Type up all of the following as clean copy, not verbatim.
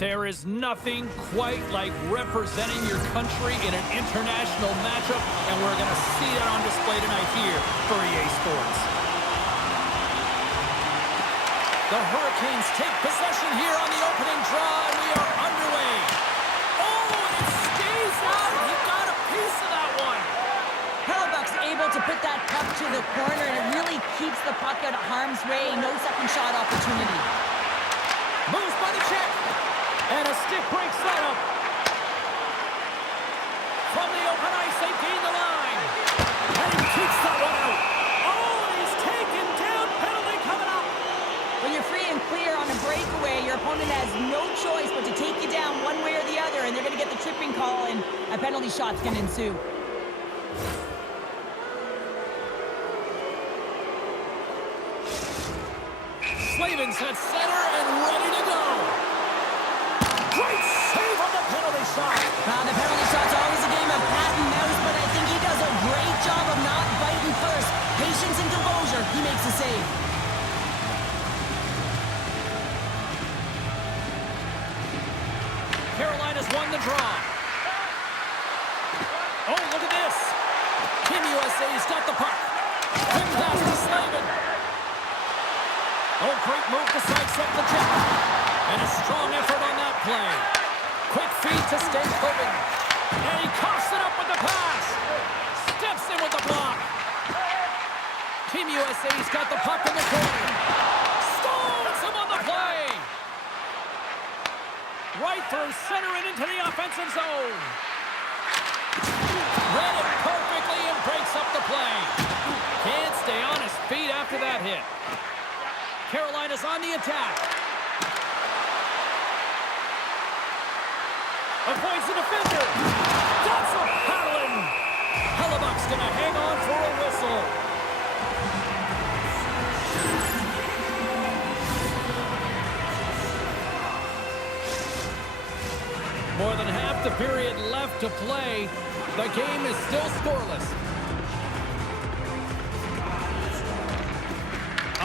There is nothing quite like representing your country in an international matchup, and we're going to see that on display tonight here for EA Sports. The Hurricanes take possession here on the opening draw, and we are underway. Oh, and it stays out. He got a piece of that one. Hellebuck's able to put that puck to the corner, and it really keeps the puck out of harm's way. No second shot opportunity. Moves by the check. And a stick breaks that up. From the open ice, they gain the line. And he keeps that one out. Oh, and he's taken down. Penalty coming up. When you're free and clear on a breakaway, your opponent has no choice but to take you down one way or the other, and they're going to get the tripping call, and a penalty shot's going to ensue. Slavin's at center and ready to go. Great save on the penalty shot. The penalty shot's always a game of cat and mouse, but I think he does a great job of not biting first. Patience and composure, he makes a save. Carolina's won the draw. Oh, look at this. Team USA's got the puck. Quick pass to Slavin. Oh, great move to sidestep the check. And a strong effort on that play. Quick feed to Stankoven. And he coughs it up with the pass. Steps in with the block. Team USA's got the puck in the corner. Stones him on the play. Right through center and into the offensive zone. Read it perfectly and breaks up the play. Can't stay on his feet after that hit. Carolina's on the attack. Avoids the defender. That's a paddling. Hellebuck's going to hang on for a whistle. More than half the period left to play. The game is still scoreless.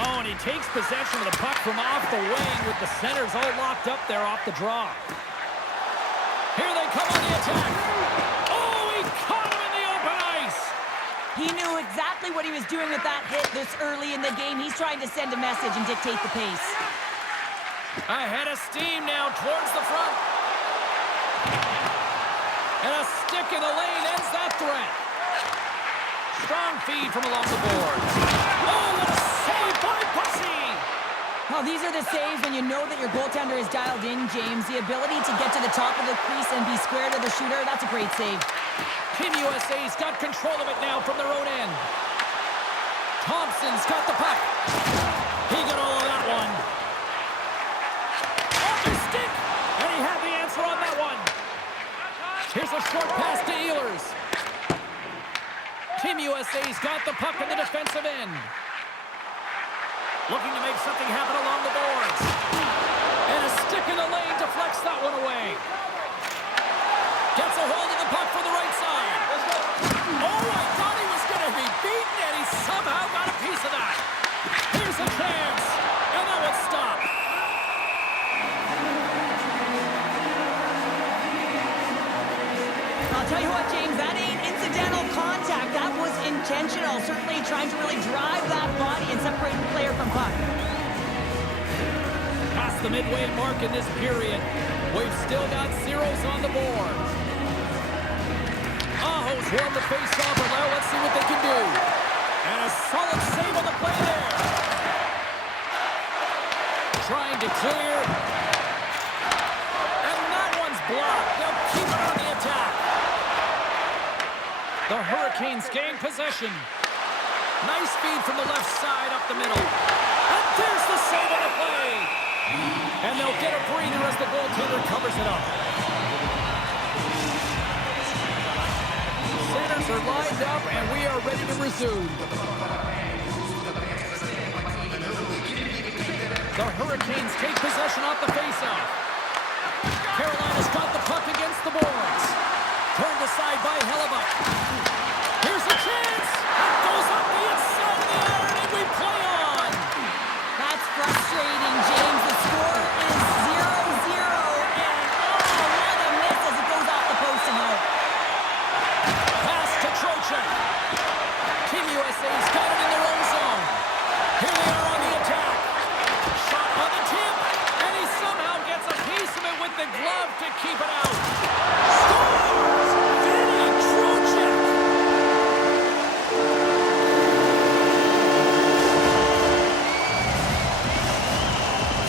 Oh, and he takes possession of the puck from off the wing with the centers all locked up there off the draw. Here they come on the attack. Oh, he caught him in the open ice. He knew exactly what he was doing with that hit this early in the game. He's trying to send a message and dictate the pace. Ahead of steam now towards the front. And a stick in the lane ends that threat. Strong feed from along the boards. Oh, what a save by Bussy. Oh, these are the saves when you know that your goaltender is dialed in, James. The ability to get to the top of the crease and be square to the shooter, that's a great save. Team USA's got control of it now from their own end. Thompson's got the puck. He got all of that one. Off his stick, and he had the answer on that one. Here's a short pass to Ehlers. Team USA's got the puck in the defensive end. Looking to make something happen along the boards. And a stick in the lane deflects that one away. Gets a hold of the puck for the right side. Oh, I thought he was going to be beaten, and he somehow got a piece of that. Here's a chance, and that one's stopped. I'll tell you what, James, that ain't incidental contact. That was intentional. Certainly trying to really drive that body and separate the player from puck. Past the midway mark in this period, we've still got zeros on the board. Aho's won the face-off, and now let's see what they can do. And a solid save on the play there. Trying to clear. And that one's blocked. They'll keep it on the attack. The Hurricanes gain possession. Nice feed from the left side up the middle. And there's the save on the play. And they'll get a breather as the goaltender covers it up. Centers are lined up, and we are ready to resume. The Hurricanes take possession off the faceoff. Carolina's got the puck against the boards. Turned aside by Hellebuck. Here's a chance. It goes up the inside of the iron, and we play on. That's frustrating, James. The score is 0-0, and Here they are on the attack. Shot on the tip, and he somehow gets a piece of it with the glove to keep it out. Scores! Vinny Trocheck!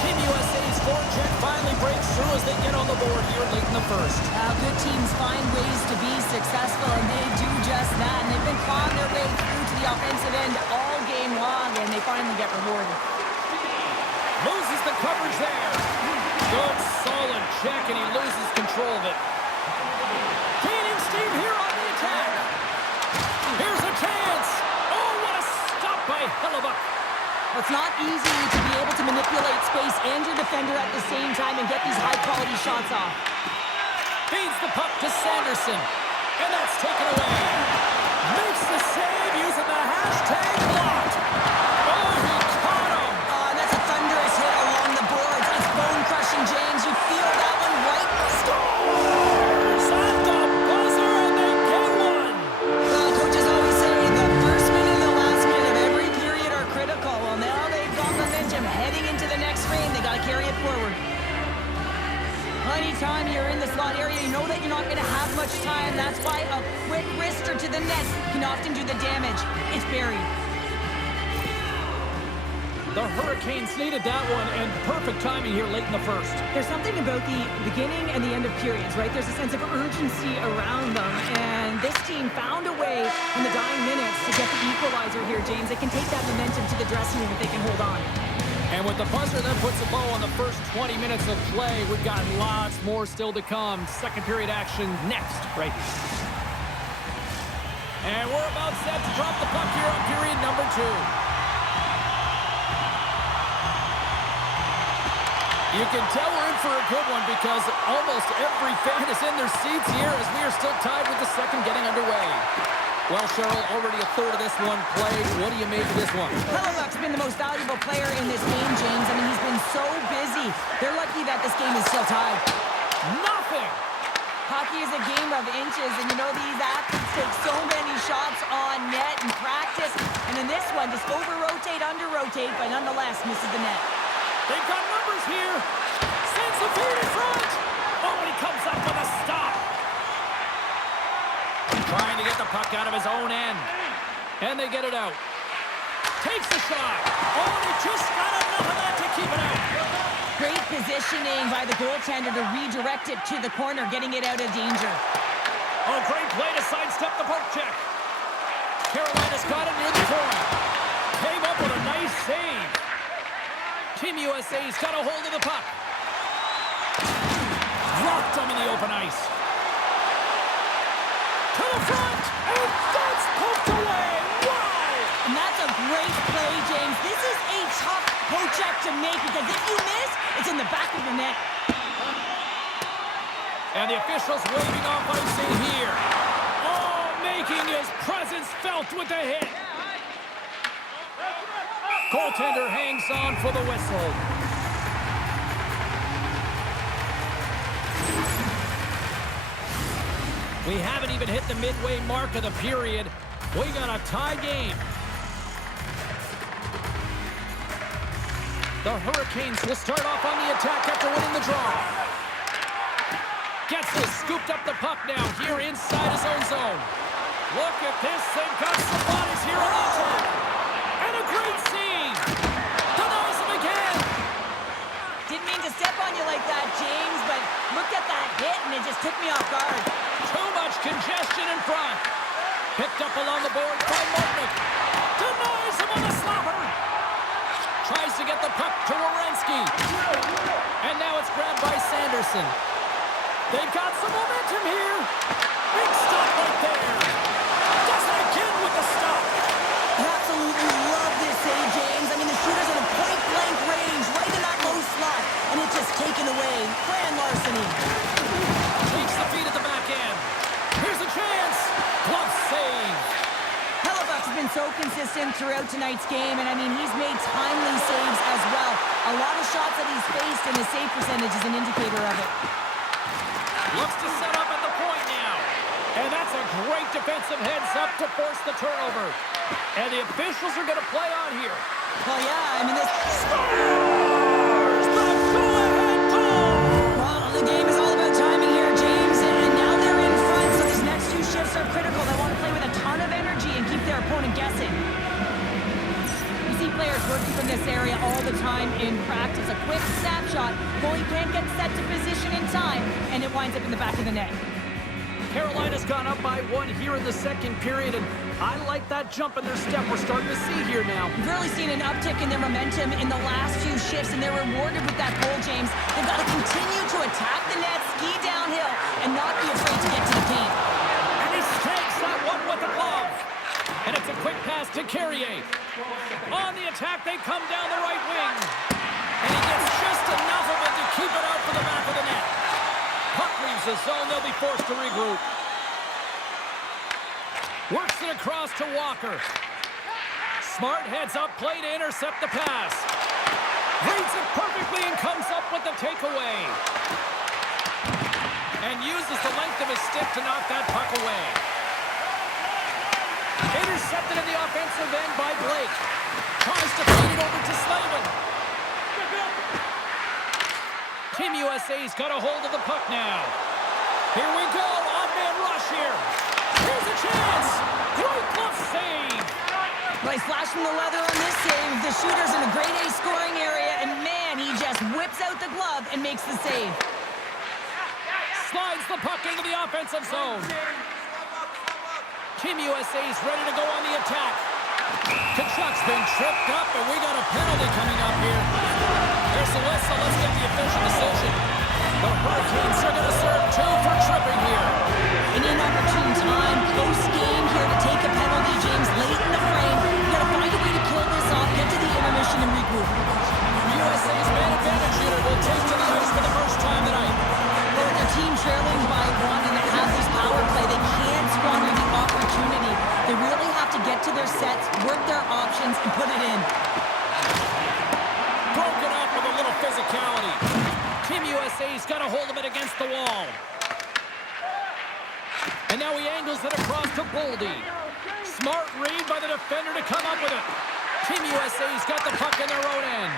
Team USA's forecheck finally breaks through as they get on the board here late in the first. Good teams find ways to be successful, and they do just that. And they've been clawing their way through to the offensive end all game long, and they finally get rewarded. Loses the coverage there. Good, solid check, and he loses control of it. Gaining steam here on the attack. Here's a chance. Oh, what a stop by Hellebuck. It's not easy to be able to manipulate space and your defender at the same time and get these high-quality shots off. Feeds the puck to Sanderson, and that's taken away. Makes the save using the hashtag blocked. Oh, he caught him. And that's a thunderous hit along the boards. It's bone-crushing, James. You feel that one right? Scores at the buzzer, and they get one. Well, coaches always say the first minute and the last minute of every period are critical. Well, now they've got momentum heading into the next frame. They got to carry it forward. Anytime you're in the slot area, you know that you're not going to have much time. That's why a quick wrister to the net can often do the damage. It's buried. The Hurricanes needed that one, and perfect timing here late in the first. There's something about the beginning and the end of periods, right? There's a sense of urgency around them, and this team found a way in the dying minutes to get the equalizer here, James. They can take that momentum to the dressing room if they can hold on. And with the buzzer that puts a bow on the first 20 minutes of play, we've got lots more still to come. Second period action next, right here. And we're about set to drop the puck here on period number 2. You can tell we're in for a good one because almost every fan is in their seats here as we are still tied with the second getting underway. Well, Cheryl, already a third of this one played. What do you make of this one? Hellebuck's been the most valuable player in this game, James. I mean, he's been so busy. They're lucky that this game is still tied. Nothing! Hockey is a game of inches, and you know these athletes take so many shots on net in practice. And in this one, just over-rotate, under-rotate, but nonetheless misses the net. They've got numbers here. Sends the feed in front. Oh, and he comes up with a stop. Trying to get the puck out of his own end. And they get it out. Takes the shot. Oh, and he just got enough of that to keep it out. Great positioning by the goaltender to redirect it to the corner, getting it out of danger. Oh, great play to sidestep the poke check. Carolina's got it near the point. Came up with a nice save. Team USA's got a hold of the puck. Dropped him in the open ice. To the front, and that's poked away. Wow! And that's a great play, James. This is a tough poke check to make because if you miss, it's in the back of the net. And the officials waving off icing here. Oh, making his presence felt with the hit. Goaltender hangs on for the whistle. We haven't even hit the midway mark of the period. We got a tie game. The Hurricanes will start off on the attack after winning the draw. Gets this, scooped up the puck now here inside his own zone. Look at this, they've got some bodies here on the attack. And a great scene. Denies him again. Didn't mean to step on you like that, James, but look at that hit and it just took me off guard. Too much congestion in front. Picked up along the board by Martin. Denies him on the slapper. Tries to get the puck to Werenski. And now it's grabbed by Sanderson. They've got some momentum here. Big stop right there. Does it again with the stop. Absolutely love this save, James. I mean, the shooter's in a point-blank range, right in that low slot, and it's just taken away. Grand larceny. Takes the feed at the back end. Here's a chance. Glove save. Hellebuck's been so consistent throughout tonight's game, and I mean, he's made timely saves as well. A lot of shots that he's faced, and his save percentage is an indicator of it. Looks to set up at the point now. And that's a great defensive heads-up to force the turnover. And the officials are going to play on here. Well, yeah, I mean, this... Scores the go-ahead goal! Well, the game is all about timing here, James, and now they're in front, so these next two shifts are critical. They want to play with a ton of energy and keep their opponent guessing. You see players working from this area all the time in practice. A quick snapshot, goalie can't get set to position in time, and it winds up in the back of the net. Carolina's gone up by 1 here in the second period, and I like that jump in their step we're starting to see here now. We've really seen an uptick in their momentum in the last few shifts, and they're rewarded with that goal, James. They've got to continue to attack the net, ski downhill, and not be afraid to get to the paint. And he strikes that one with the glove. And it's a quick pass to Carrier. On the attack, they come down the right wing. And he gets just enough of it to keep it out for the back of the net. Puck leaves the zone. They'll be forced to regroup. Works it across to Walker. Smart heads up play to intercept the pass. Reads it perfectly and comes up with the takeaway. And uses the length of his stick to knock that puck away. Intercepted in the offensive end by Blake. Tries to feed it over to Slavin. Team USA's got a hold of the puck now. Here we go. Odd-man rush here. Here's a chance. Great glove save. Nice flash from the leather on this save. The shooter's in a grade A scoring area, and man, he just whips out the glove and makes the save. Slides the puck into the offensive zone. Team USA's ready to go on the attack. Kachuk's been tripped up, and we got a penalty coming up here. There's the whistle. Let's get the official decision. The Hurricanes are going to serve 2 for tripping here. An inopportune time, close game here to take a penalty, James, late in the frame. You got to find a way to kill this off, get to the intermission, and regroup. USA's man advantage unit will take to the ice for the first time tonight. With their team trailing by 1 and they have this power play, they can't squander the opportunity. They really have to get to their sets, work their options, and put it in. Broken up with a little physicality. Team USA's got a hold of it against the wall. And now he angles it across to Boldy. Smart read by the defender to come up with it. Team USA's got the puck in their own end.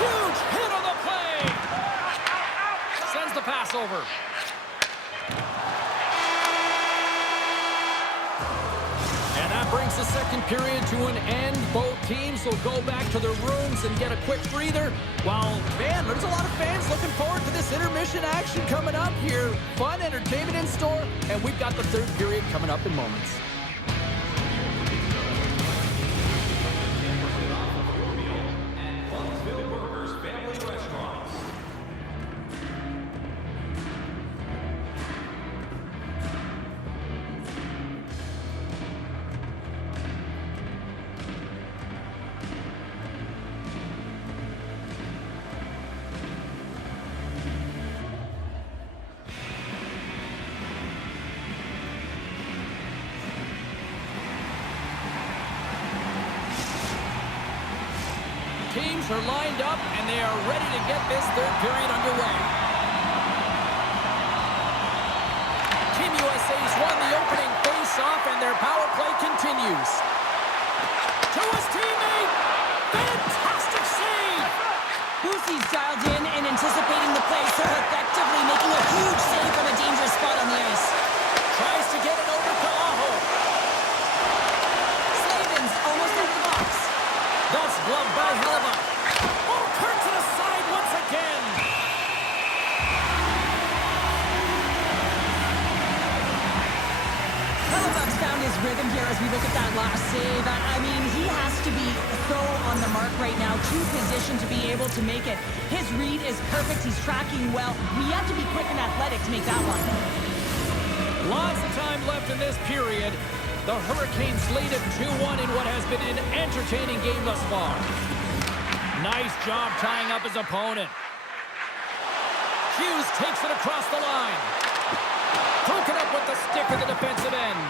Huge hit on the play. Sends the pass over. And that brings the second period to an end. Both teams will go back to their rooms and get a quick breather. While, man, there's a lot of fans looking forward to this intermission action coming up here. Fun entertainment in store, and we've got the third period coming up in moments. Teams are lined up, and they are ready to get this third period underway. Team USA's won the opening face-off, and their power play continues. To his teammate! Fantastic save! Boosie's dialed in and anticipating the play so effectively, making a huge save from a dangerous spot on the ice. Tries to get it over to Aho. Slavin's almost out of the box. That's gloved by Hellebuck. Oh, turns it aside once again. Hellebuck's found his rhythm here as we look at that last save. I mean, he has to be so on the mark right now, true position to be able to make it. His read is perfect. He's tracking well. We have to be quick and athletic to make that one. Lots of time left in this period. The Hurricanes lead at 2-1 in what has been an entertaining game thus far. Nice job tying up his opponent. Hughes takes it across the line. Broken up with the stick of the defensive end.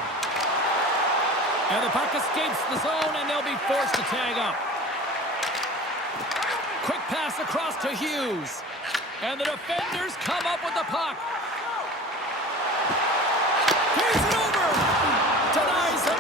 And the puck escapes the zone, and they'll be forced to tag up. Quick pass across to Hughes. And the defenders come up with the puck. Here's it over. Denies him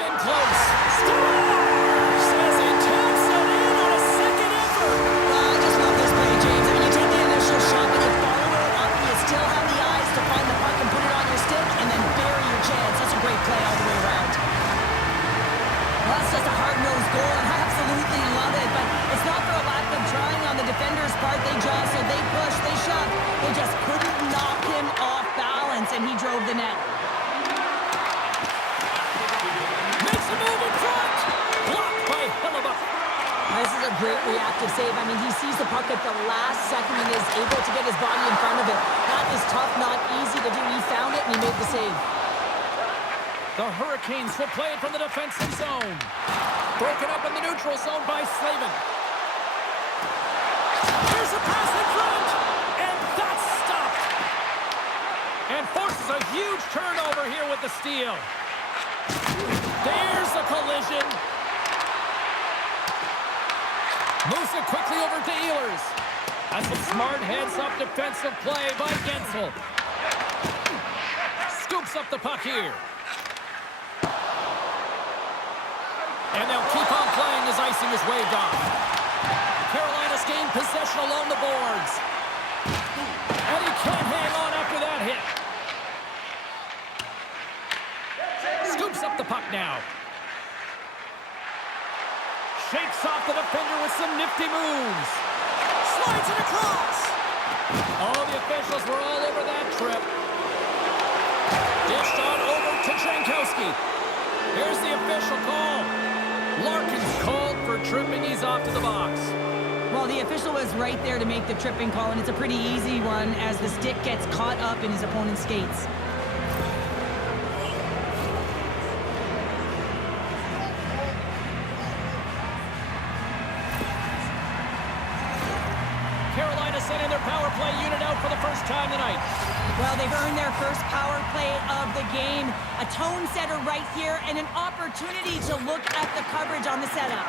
this is a great reactive save. I mean, he sees the puck at the last second and is able to get his body in front of it. That is tough, not easy to do. He found it and he made the save. The Hurricanes will play it from the defensive zone. Broken up in the neutral zone by Slavin. Here's a pass in front, and that's stopped. And forces a huge turnover here with the steal. There's the collision. Moves it quickly over to Ehlers. That's a smart heads-up defensive play by Gensel. Scoops up the puck here. And they'll keep on playing as icing is waved off. Carolina's gained possession along the boards. And he can't hang on after that hit. Scoops up the puck now. Shakes off the defender with some nifty moves. Slides it across. Oh, the officials were all over that trip. Dished on over to Jankowski. Here's the official call. Larkin's called for tripping. He's off to the box. Well, the official was right there to make the tripping call, and it's a pretty easy one as the stick gets caught up in his opponent's skates. Carolina sending their power play unit out for the first time tonight. Well, they've earned their first power play of the game. A tone setter right here and an opportunity to look at the coverage on the setup.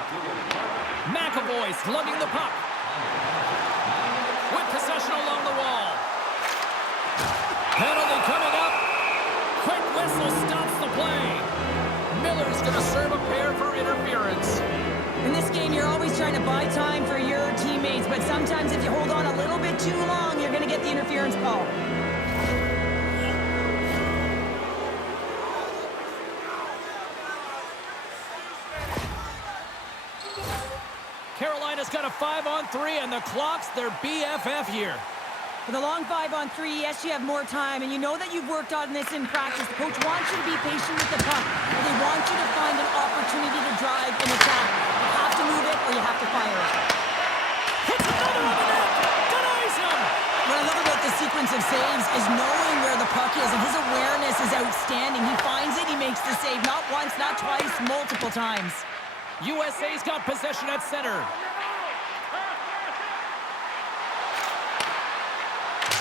McAvoy slugging the puck. With possession along the wall. Penalty coming up. Quick whistle stops the play. Miller's going to serve a pair for interference. In this game, you're always trying to buy time for your teammates, but sometimes if you hold on a little bit too long, you're going to get the interference call. Carolina's got a 5-on-3, and the clock's their BFF here. With a long 5-on-3, yes, you have more time, and you know that you've worked on this in practice. The coach wants you to be patient with the puck, and they want you to find an opportunity to drive and attack. You have to move it, or you have to fire it. Hits another on the net! Denies him! What I love about this sequence of saves is knowing where the puck is, and his awareness is outstanding. He finds it, he makes the save, not once, not twice, multiple times. USA's got possession at center.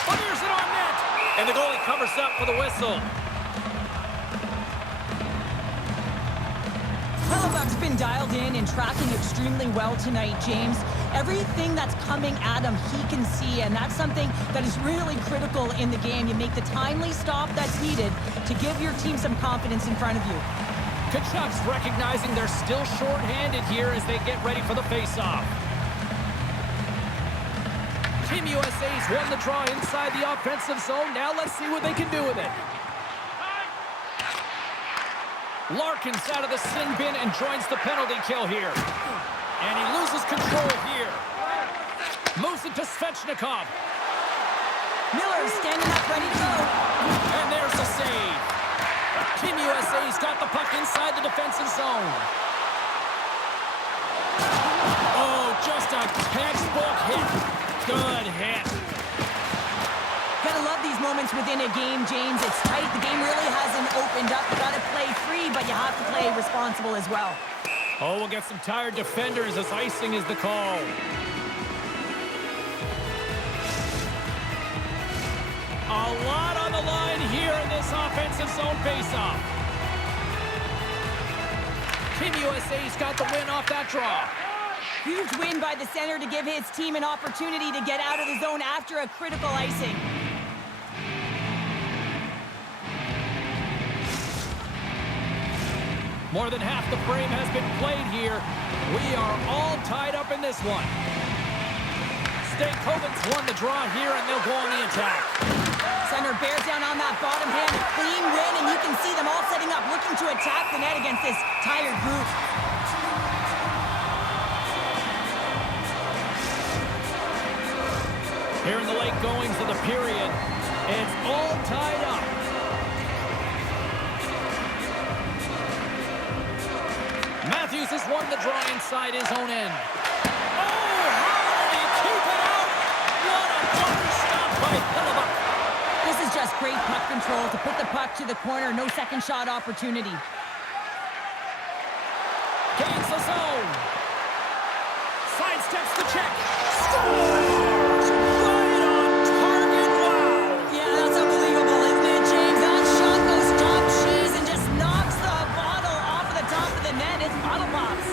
Fires it on net. And the goalie covers up for the whistle. Hellebuck's been dialed in and tracking extremely well tonight, James. Everything that's coming at him, he can see, and that's something that is really critical in the game. You make the timely stop that's needed to give your team some confidence in front of you. Kachuk's recognizing they're still short-handed here as they get ready for the face-off. Team USA's won the draw inside the offensive zone. Now let's see what they can do with it. Larkin's out of the sin bin and joins the penalty kill here. And he loses control here. Moves it to Svechnikov. Miller standing up, ready to go. And there's the save. Team USA's got the puck inside the defensive zone. Oh, just a textbook hit. Good hit. Gotta love these moments within a game, James. It's tight. The game really hasn't opened up. You gotta play free, but you have to play responsible as well. Oh, we'll get some tired defenders as icing is the call. A lot on the line here in this offensive zone faceoff. Team USA's got the win off that draw. Huge win by the center to give his team an opportunity to get out of the zone after a critical icing. More than half the frame has been played here. We are all tied up in this one. Stankoven's won the draw here, and they'll go on the attack. Center bears down on that bottom hand. A clean win, and you can see them all setting up, looking to attack the net against this tired group. Here in the late goings of the period, it's all tied up. Matthews has won the draw inside his own end. control to put the puck to the corner. No second shot opportunity. Gains the zone. Sidesteps the check. Scores! Right on target. Wow! Yeah, that's unbelievable, isn't it, James? That shot goes top cheese and just knocks the bottle off of the top of the net. It's bottle pops.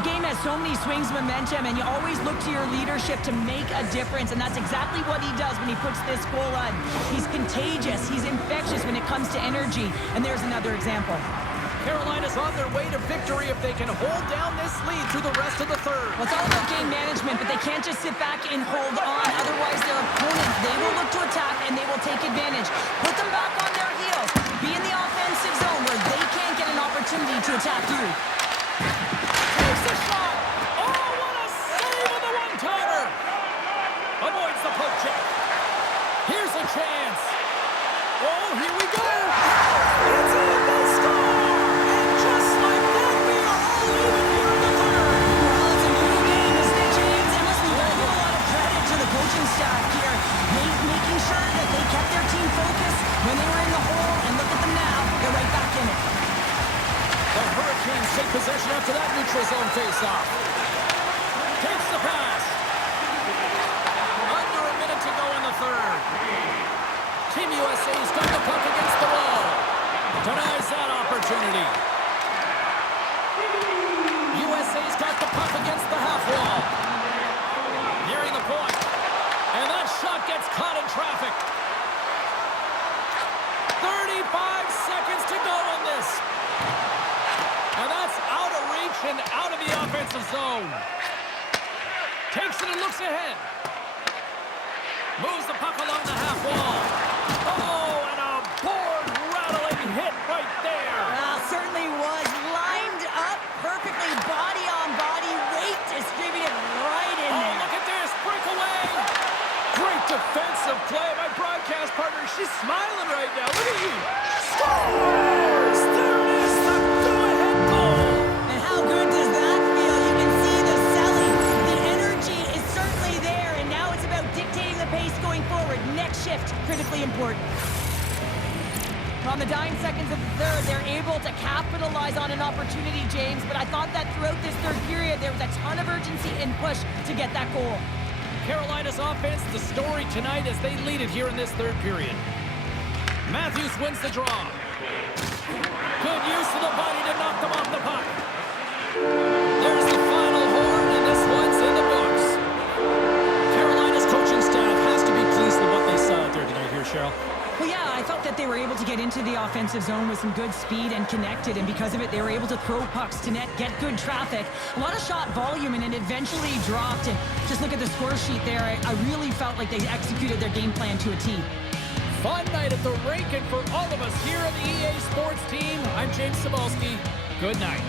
The game has so many swings of momentum, and you always look to your leadership to make a difference, and that's exactly what he does when he puts this goal on. He's contagious. He's infectious when it comes to energy, and there's another example. Carolina's on their way to victory if they can hold down this lead through the rest of the third. Well, it's all about game management, but they can't just sit back and hold on. Otherwise, their opponents, they will look to attack, and they will take advantage. Put them back on their heels. Be in the offensive zone where they can't get an opportunity to attack you. Takes the shot. Oh, what a save on the one-timer. Avoids the poke check. Here's a chance. Oh, here we go. It's in. They score. And just like that, we are all even here in the third. Well, it's a new game, isn't it, James? And listen, we give a lot of credit to the coaching staff here, making sure that they kept their team focused when they were in the hole, and look at them now. They're right back in it. The Hurricanes take possession after that neutral zone faceoff. Takes the pass. Under a minute to go in the third. Team USA's got the puck against the wall. Denies that opportunity. USA's got the puck against the half wall. Nearing the point. And that shot gets caught in traffic. 35 seconds to go in this. And that's out of reach and out of the offensive zone. Takes it and looks ahead. Moves the puck along the half wall. Oh, and a board-rattling hit right there. Well, certainly was lined up perfectly, body on body, weight distributed right in Oh, there. look at this, breakaway. Great defensive play. My broadcast partner, she's smiling right now. Look at you. Scores! There it is, the go-ahead goal. And how good does that feel? You can see the selling. The energy is certainly there, and now it's about dictating the pace going forward. Next shift, critically important. On the dying seconds of the third, they're able to capitalize on an opportunity, James, but I thought that throughout this third period, there was a ton of urgency and push to get that goal. Carolina's offense, the story tonight as they lead it here in this third period. Matthews wins the draw. Good use of the body to knock them off the puck. There's the final horn, and this one's in the books. Carolina's coaching staff has to be pleased with what they saw out there tonight here, Cheryl. Well, yeah, I felt that they were able to get into the offensive zone with some good speed and connected, and because of it, they were able to throw pucks to net, get good traffic. A lot of shot volume, and it eventually dropped. And just look at the score sheet there. I really felt like they executed their game plan to a T. Fun night at the rink, and for all of us here on the EA Sports team, I'm James Cebulski. Good night.